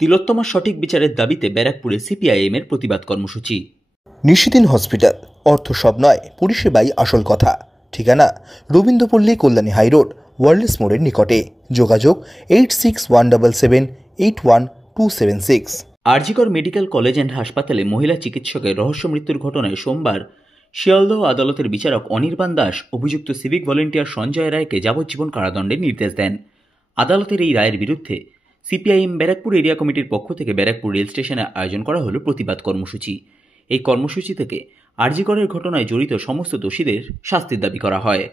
তিলোত্তমার সঠিক বিচারের দাবিতে ব্যারাকপুরে সিপিআইএম এর প্রতিবাদ কর্মসূচি। নিশিদিন হসপিটাল, অর্থ সব নয়, পরিষেবাই আসল কথা। ঠিকানা রবীন্দ্রপল্লী, কল্যাণী হাইরোড, ওয়ার্ল্ডস মোড়ের নিকটে। যোগাযোগ 8617781276। আরজিকর মেডিকেল কলেজ অ্যান্ড হাসপাতালে মহিলা চিকিৎসকের রহস্য মৃত্যুর ঘটনায় সোমবার শিয়ালদহ আদালতের বিচারক অনির্বাণ দাস অভিযুক্ত সিভিক ভলেন্টিয়ার সঞ্জয় রায়কে যাবজ্জীবন কারাদণ্ডের নির্দেশ দেন। আদালতের এই রায়ের বিরুদ্ধে সিপিআইএম ব্যারাকপুর এরিয়া কমিটির পক্ষ থেকে ব্যারাকপুর রেল স্টেশনে আয়োজন করা হলো প্রতিবাদ কর্মসূচি। এই কর্মসূচি থেকে আরজিকরের ঘটনায় জড়িত সমস্ত দোষীদের শাস্তির দাবি করা হয়।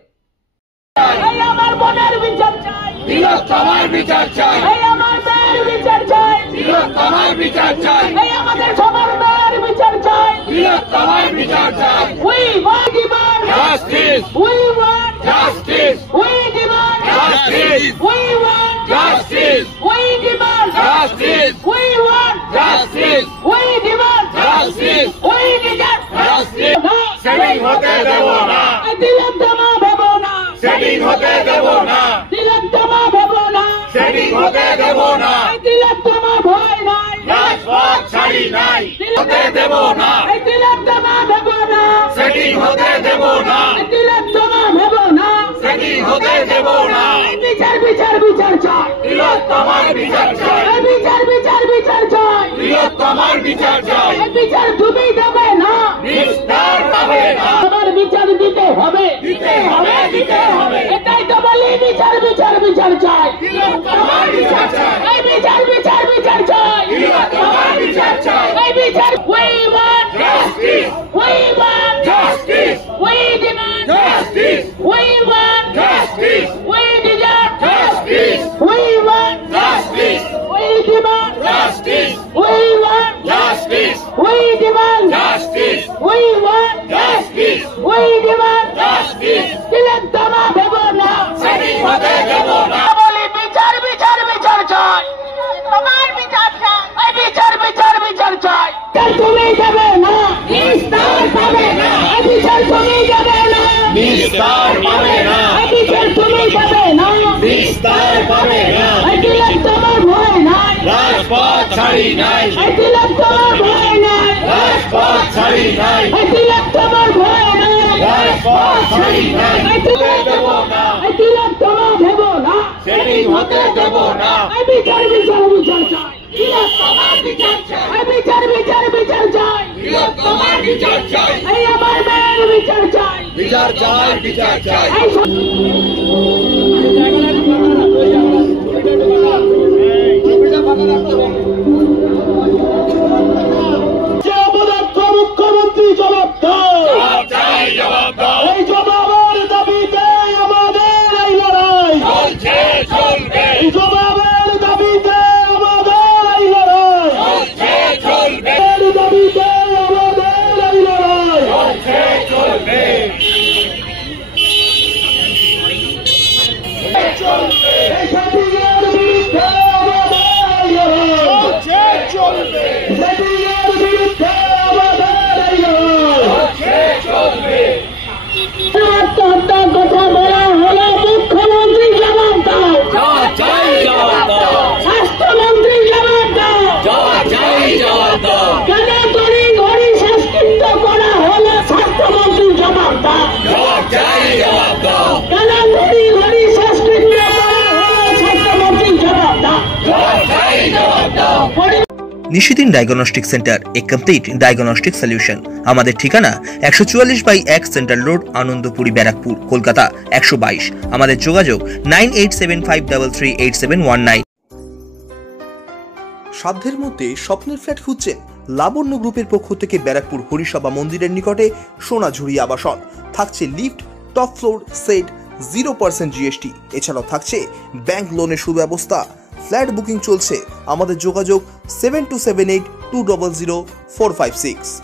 নিশিদিন ডায়াগনস্টিক সেন্টার, এ কমপ্লিট ডায়াগনস্টিক সলিউশন। আমাদের ঠিকানা 144/1 সেন্ট্রাল রোড, আনন্দপুরি, ব্যারাকপুর, কলকাতা 122। আমাদের যোগাযোগ 9875338719। সাধ্যের মধ্যে স্বপ্নের ফ্ল্যাট খুঁজছেন? লাবণ্য গ্রুপের পক্ষ থেকে ব্যারাকপুর হরিসভা মন্দিরের নিকটে সোনাঝুরি আবাসন। থাকছে lift, top floor, set, 0% GST। এছাড়াও থাকছে ব্যাংক লোনের সুব্যবস্থা। ফ্ল্যাট বুকিং চলছে। আমাদের যোগাযোগ 7278200456।